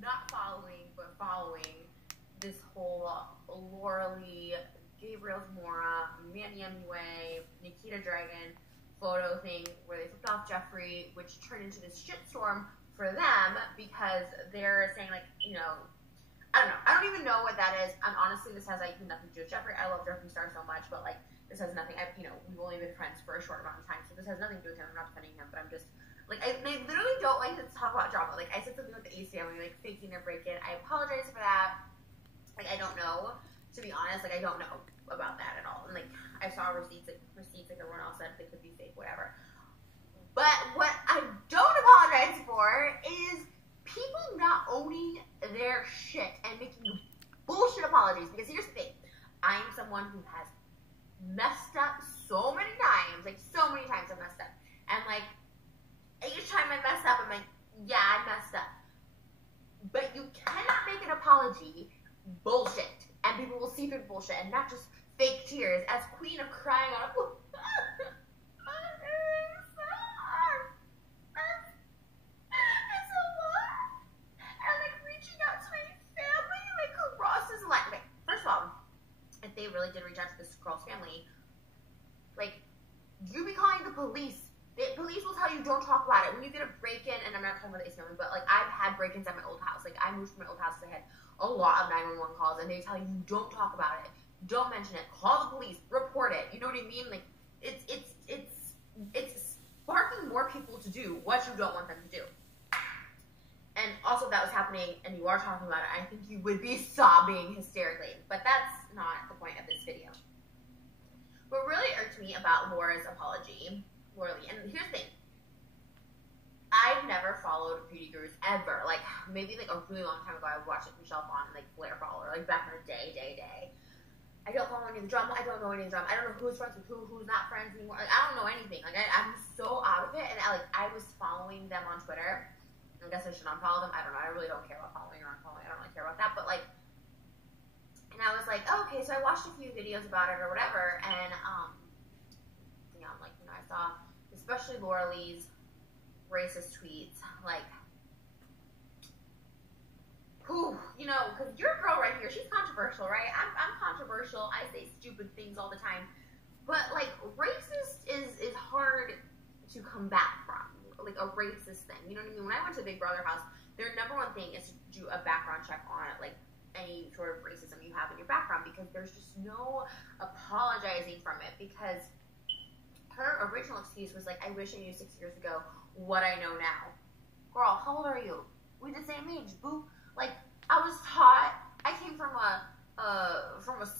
not following, but following this whole Laura Lee, Gabriel Mora, Mandy MUA, Nikita Dragon photo thing where they flipped off Jeffree, which turned into this shitstorm for them because they're saying, like, you know, I don't know. I don't even know what that is. And honestly, this has, like, nothing to do with Jeffree. I love Jeffree Star so much, but, like, this has nothing. You know, we've only been friends for a short amount of time, so this has nothing to do with him. I'm not defending him, but I'm just, like, I literally don't like to talk about drama. Like, I said something with the Ace family, like, faking their break-in. I apologize for that. Like, I don't know. To be honest, like, I don't know about that at all. And, like, I saw receipts like everyone else said they could be fake, whatever. But what I don't apologize for is people not owning their shit and making bullshit apologies. Because here's the thing. I am someone who has messed up so many times. Like, so many times I've messed up. And, like, each time I mess up, I'm like, yeah, I messed up. But you cannot make an apology bullshit. And people will see through the bullshit and not just fake tears as queen of crying on a pool. It's a lot. And, like, reaching out to my family, like, crosses the line. Okay, first of all, if they really did reach out to this girl's family, like, you be calling the police. The police will tell you don't talk about it. When you get a break-in, and I'm not talking about the Ace family, but, like, I've had break-ins at my old house. Like, I moved from my old house, so I had a lot of 911 calls, and they tell you don't talk about it. Don't mention it. Call the police. Report it. You know what I mean? Like, it's sparking more people to do what you don't want them to do. And also, if that was happening and you are talking about it, I think you would be sobbing hysterically. But that's not the point of this video. What really irked me about Laura's apology, Laura Lee, and here's the thing. I've never followed beauty gurus ever. Like, maybe, like, a really long time ago, I would watch, like, Michelle Phan and, like, Blair Follower, like, back in the day. I don't follow any of the drama. I don't know any of the drama. I don't know who's friends with who's not friends anymore. Like, I don't know anything. Like, I'm so out of it. And, I was following them on Twitter. I guess I should unfollow them. I don't know. I really don't care about following or unfollowing. I don't really care about that. But, like, and I was like, oh, okay, so I watched a few videos about it or whatever. And, you know, like, you know, I saw, especially Laura Lee's racist tweets, like, whew, you know, because your girl right here, she's controversial, right? I'm controversial. I say stupid things all the time. But, like, racist is hard to come back from. Like, a racist thing. You know what I mean? When I went to Big Brother house, their number one thing is to do a background check on, like, any sort of racism you have in your background, because there's just no apologizing from it. Because her original excuse was, like, I wish I knew 6 years ago what I know now. Girl, how old are you? We the same age, boo. Like, I was taught, I came from a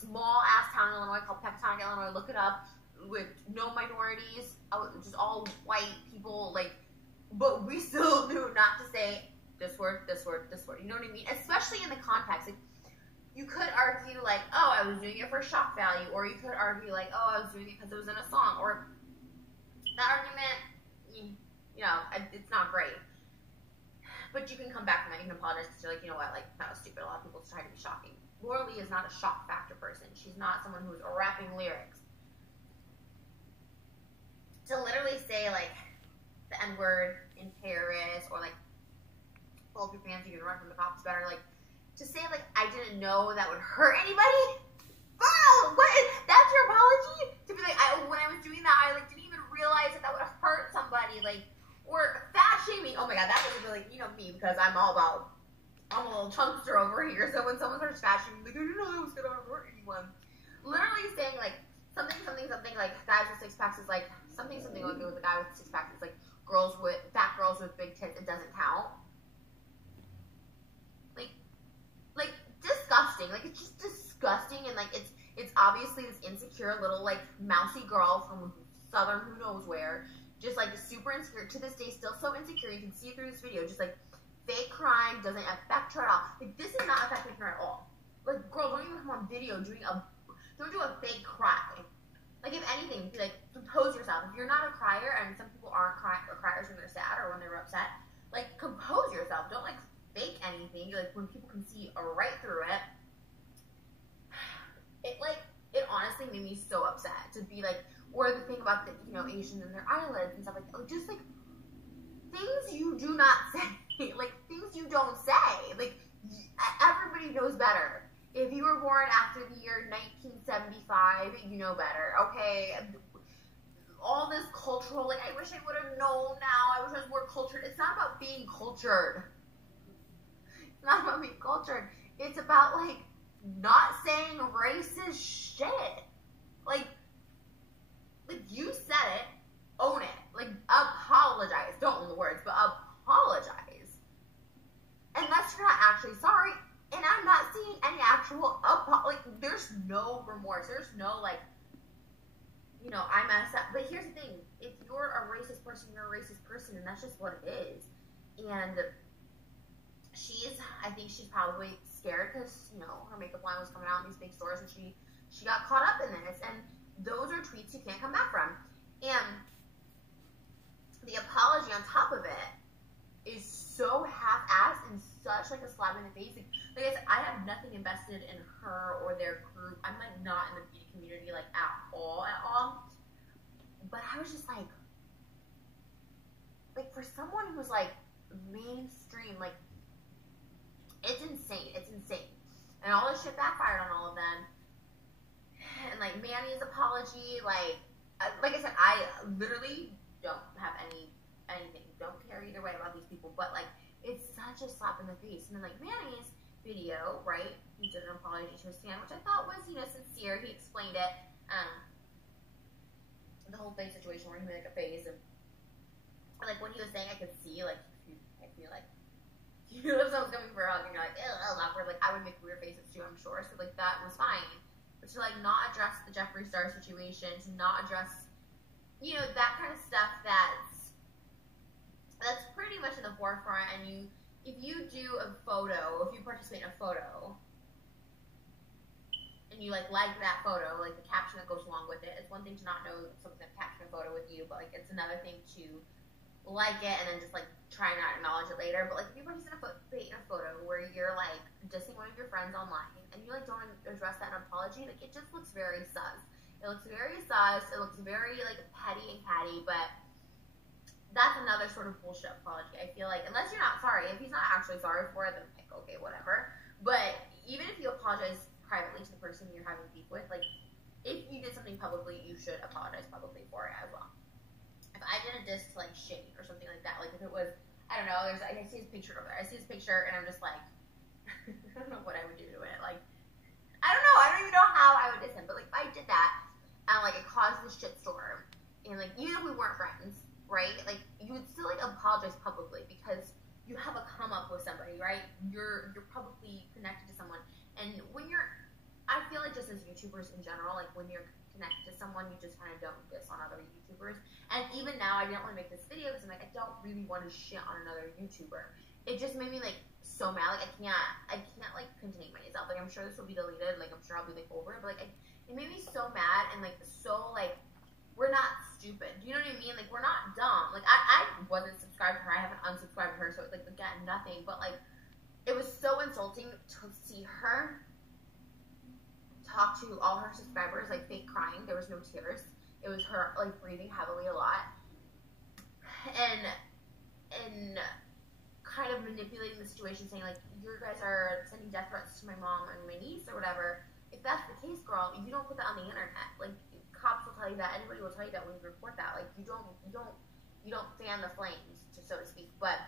small ass town in Illinois called Paytas, Illinois. Look it up, with no minorities, just all white people, like, but we still knew not to say this word, this word, this word. You know what I mean? Especially in the context. Like, you could argue, like, oh, I was doing it for shock value, or you could argue, like, oh, I was doing it because it was in a song, or that argument, you know, it's not great. But you can come back from that, you can apologize, because you're like, you know what, like, that was stupid. A lot of people try to be shocking. Laura Lee is not a shock factor person. She's not someone who's rapping lyrics. To literally say, like, the N-word in Paris, or, like, hold your pants, you can run from the cops better, like, to say, like, I didn't know that would hurt anybody? Girl, what is, that's your apology? To be like, when I was doing that, I, like, didn't even realize that would have hurt somebody, like, or fat shaming. Oh my god, that was really, you know me, because I'm a little chunkster over here, so when someone starts fat shaming, like, I didn't know that was gonna hurt anyone. Literally saying, like, something, like, guys with six packs is, like, something with a guy with six packs is, like, fat girls with big tits, it doesn't count. Like, disgusting. Like, it's just disgusting, and, like, it's obviously this insecure little, like, mousy girl from southern who knows where, just, like, super insecure, to this day, still so insecure. You can see through this video, just, like, fake crying doesn't affect her at all. Like, this is not affecting her at all. Like, girl, don't even come on video don't do a fake cry. Like, if anything, be like, compose yourself. If you're not a crier, and some people aren't criers when they're sad or when they're upset, like, compose yourself. Don't, like, fake anything. Like, when people can see right through it, it honestly made me so upset to be like, or the thing about the, you know, Asians and their eyelids and stuff like that. Just, like, things you do not say, like things you don't say, like everybody knows better. If you were born after the year 1975, you know better, okay? All this cultural, like, I wish I would have known now, I wish I was more cultured. It's not about being cultured. It's not about being cultured. It's about, like, not saying racist shit. Like, you said it, own it. Like, apologize. Don't own the words, but apologize. Unless you're not actually sorry. And I'm not seeing any actual, like, there's no remorse. There's no, like, you know, I messed up. But here's the thing. If you're a racist person, you're a racist person, and that's just what it is. And I think she's probably scared because, you know, her makeup line was coming out in these big stores, and she got caught up in this. And those are tweets you can't come back from. And the apology on top of it is so half-assed and such, like, a slap in the face. Like I said, I have nothing invested in her or their group. I'm, like, not in the beauty community, like, at all. But I was just like, for someone who's, like, mainstream, like, it's insane. It's insane. And all this shit backfired on all of them. And, like, Manny's apology, like I said, I literally don't have anything. Don't care either way about these people. But, like, it's such a slap in the face. And then, like, Manny's video, right, he did an apology to his fan, which I thought was, you know, sincere. He explained it. The whole fake situation where he made, like, a face. And, like, when he was saying, I could see, like, if you like, you know, if someone's coming for a hug and you're like, ew, awkward, like, I would make weird faces too, I'm sure. So, like, that was fine. But to, like, not address the Jeffree Star situation, to not address, you know, that kind of stuff that's pretty much in the forefront. And if you do a photo, if you participate in a photo, and you, like that photo, like, the caption that goes along with it, it's one thing to not know someone's going to caption a photo with you, but, like, it's another thing to like it and then just, like, try not to acknowledge it later. But, like, if you participate in a photo where you're, like, dissing one of your friends online, and you, like, don't address that in an apology, like, it just looks very sus. It looks very sus, it looks very, like, petty and catty, but that's another sort of bullshit apology. I feel like, unless you're not sorry, if he's not actually sorry for it, then, like, okay, whatever. But even if you apologize privately to the person you're having beef with, like, if you did something publicly, you should apologize publicly for it as well. If I did a diss to, like, Shane or something like that, like, if it was, I don't know, I see his picture over there. I see his picture, and I'm just like, I don't know what I would do to it. Like, I don't know. I don't even know how I would diss him. But, like, if I did that, and, like, it caused this shitstorm, and, like, even if we weren't friends, right, like, you would still, like, apologize publicly because you have a come up with somebody, right? You're publicly connected to someone. And when I feel like just as YouTubers in general, like, when you're connected to someone, you just kind of don't diss on other YouTubers. And even now, I didn't want to make this video because I'm like, I don't really want to shit on another YouTuber. It just made me, like, so mad. Like, I can't, like, contain myself. Like, I'm sure this will be deleted. Like, I'm sure I'll be, like, over it. But, like, it made me so mad and, like, so, like, we're not stupid. Do you know what I mean? Like, we're not dumb. Like, I wasn't subscribed to her. I haven't unsubscribed to her. So, it's, like, again, nothing. But, like, it was so insulting to see her talk to all her subscribers, like, fake crying. There was no tears. It was her, like, breathing heavily a lot. And kind of manipulating the situation, saying, like, you guys are sending death threats to my mom and my niece or whatever. If that's the case, girl, you don't put that on the internet. Like, cops will tell you that. Anybody will tell you that when you report that. Like, you don't fan the flames, so to speak. But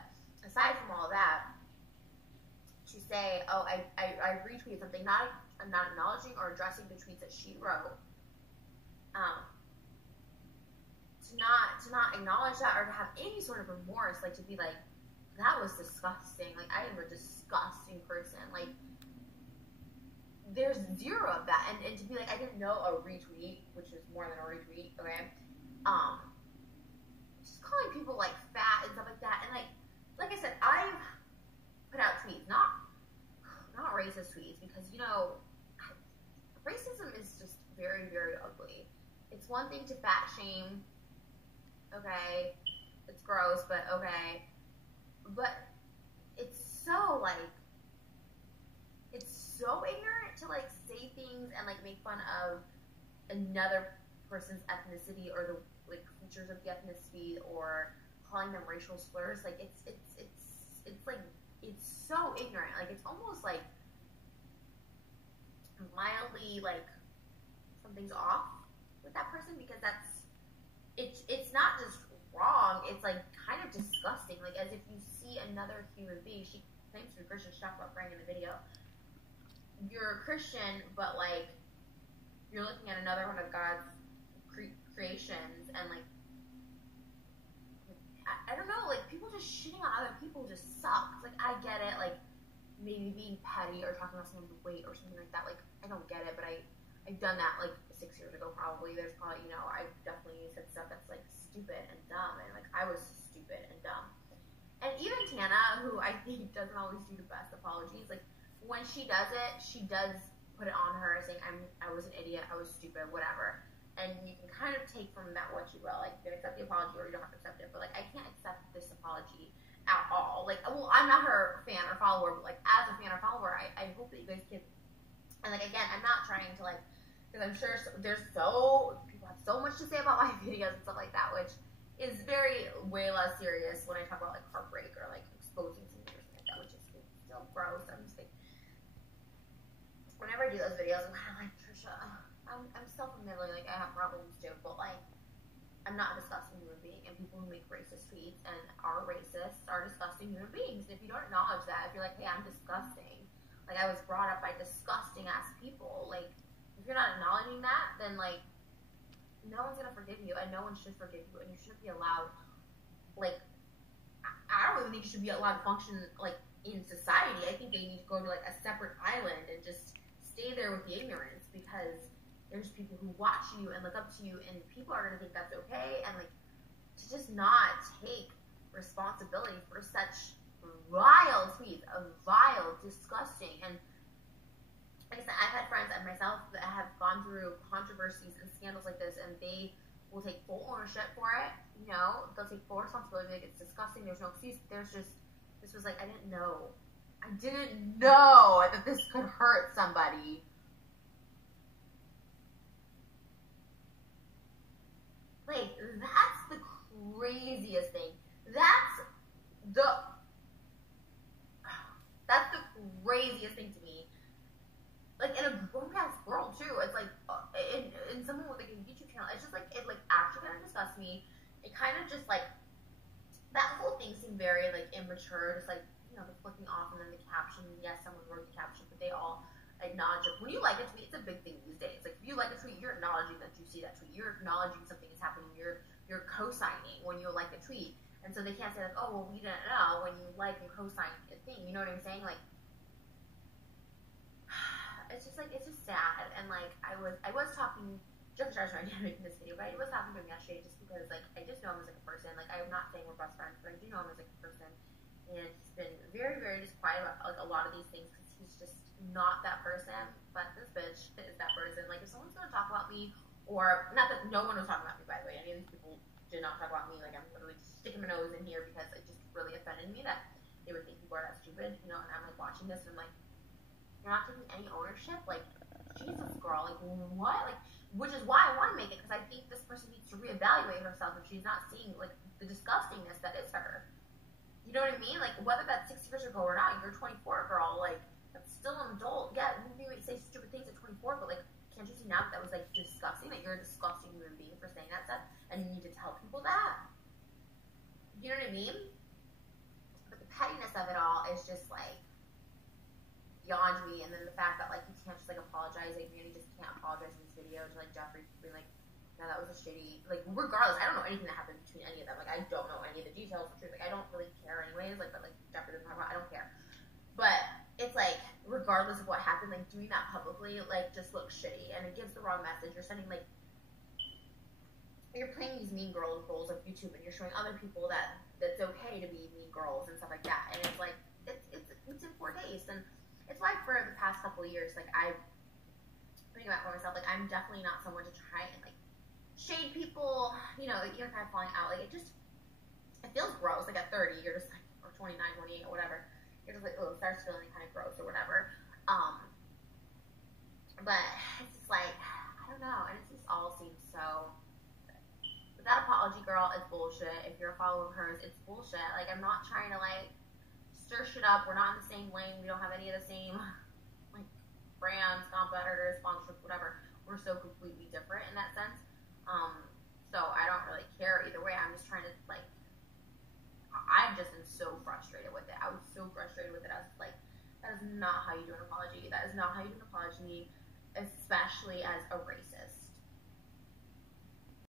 aside from all of that, to say, oh, I retweeted something, not acknowledging or addressing the tweets that she wrote, to not acknowledge that or to have any sort of remorse, like, to be like, that was disgusting. Like, I am a disgusting person. Like, there's zero of that. And to be like, I didn't know a retweet, which is more than a retweet, okay? Just calling people, like, fat and stuff like that. And, like I said, I've put out tweets, not racist tweets, because, you know, racism is just very, very ugly. It's one thing to fat shame, okay? It's gross, but okay. But it's so, like, it's so ignorant to, like, say things and, like, make fun of another person's ethnicity or the, like, features of the ethnicity, or calling them racial slurs. Like, it's like, it's so ignorant. Like, it's almost like mildly, like, something's off with that person, because it's not just wrong, it's like kind of disgusting. Like, as if you see another human being. She claims to be Christian. She talked about praying in the video. You're a Christian, but like, you're looking at another one of God's creations, and like, I don't know, like, people just shitting on other people just sucks. Like, I get it, like, maybe being petty or talking about someone's weight or something like that. Like, I don't get it, but I've done that like 6 years ago probably. There's probably, you know, I've definitely said stuff that's like stupid and dumb, and like, I was stupid and dumb. And even Tana, who I think doesn't always do the best apologies, like, when she does it, she does put it on her, saying, I was an idiot, I was stupid, whatever. And you can kind of take from that what you will. Like, you can accept the apology or you don't have to accept it. But like, I can't accept this apology at all. Like, well, I'm not her fan or follower, but like, as a fan or follower, I hope that you guys can. And like, again, I'm not trying to like, because I'm sure there's people have so much to say about my videos and stuff like that, which is way less serious when I talk about like heartbreak or like exposing something or something like that, which is still gross. I'm just like, whenever I do those videos, I'm kind of like, Trisha, I'm self-admittedly, like, I have problems too, but like, I'm not a disgusting human being, and people who make racist tweets and are racists are disgusting human beings. And if you don't acknowledge that, if you're like, hey, I'm disgusting, like, I was brought up by disgusting ass people, like, if you're not acknowledging that, then like, no one's gonna forgive you, and no one should forgive you, and you shouldn't be allowed, like, I don't really think you should be allowed to function like in society. I think they need to go to like a separate island and just stay there with the ignorance, because there's people who watch you and look up to you, and people are going to think that's okay, and like, to just not take responsibility for such vile tweets, vile, disgusting. And like I said, I've had friends and myself that have gone through controversies and scandals like this, and they will take full ownership for it. You know, they'll take full responsibility. Like, it's disgusting. There's no excuse. This was like, I didn't know that this could hurt somebody. Like, that's the craziest thing. That's the craziest thing to me. Like, in a grown-ass world, too. It's like, in someone with like a YouTube channel, it's just like, it like actually kind of disgusts me. It kind of just like, that whole thing seemed very like immature, just like, you know, the flicking off and then the caption. Yes, someone wrote the caption, but they all acknowledge it. When you like a tweet, it's a big thing these days. Like, if you like a tweet, you're acknowledging that you see that tweet. You're acknowledging something is happening. You're co-signing when you like a tweet. And so they can't say like, oh, well, we didn't know when you like and co-sign a thing. You know what I'm saying? Like, it's just like, it's just sad. And like, I was talking, just started making this video, but I was talking to him yesterday just because like, I just know him as like a person. Like, I'm not saying we're best friends, but I do know him as like a person. And he's been very, very just quiet about like a lot of these things, because he's just not that person. But this bitch is that person. Like, if someone's gonna talk about me, or not that no one was talking about me, by the way, any of these people did not talk about me. Like, I'm literally sticking my nose in here because it just really offended me that they would think people are that stupid, you know. And I'm like watching this and I'm like, you're not taking any ownership. Like, Jesus, girl, like, what? Like, which is why I want to make it, because I think this person needs to reevaluate herself if she's not seeing like the disgustingness that is her. You know what I mean? Like, whether that's 6 years ago or not, you're 24, girl. Like, that's still an adult. Yeah, you may say stupid things at 24, but like, can't you see now that was like disgusting? That you're a disgusting human being for saying that stuff, and you need to tell people that. You know what I mean? But the pettiness of it all is just like beyond me. And then the fact that like, you can't just like apologize. Like, Manny just can't apologize in this video to like Jeffrey being like, no, that was a shitty, like, regardless, I don't know anything that happened between any of them. Like, I don't know any of the details, the truth. Like, I don't really care anyways. Like, but like, Jeffrey doesn't talk about, I don't care. But it's like, regardless of what happened, like, doing that publicly, like, just looks shitty, and it gives the wrong message. You're sending like, you're playing these mean girl roles of YouTube, and you're showing other people that it's okay to be mean girls and stuff like that. And it's like, it's in poor taste. And it's why for the past couple of years, like, I've putting it back for myself, like, I'm definitely not someone to try and like shade people, you know, like, you're kind of falling out. Like, it feels gross. Like, at 30, you're just like, or 29, 28, or whatever, you're just like, oh, it starts feeling kind of gross or whatever. But it's just like, I don't know, and it just all seems so, but that apology girl is bullshit. If you're a follower of hers, it's bullshit. Like, I'm not trying to, like, stir shit up. We're not in the same lane. We don't have any of the same, like, brands, competitors, sponsorships, whatever. We're so completely different in that sense. So I don't really care either way. I'm just trying to, like, I've just been so frustrated with it. I was so frustrated with it. I was like, that is not how you do an apology. That is not how you do an apology, especially as a racist.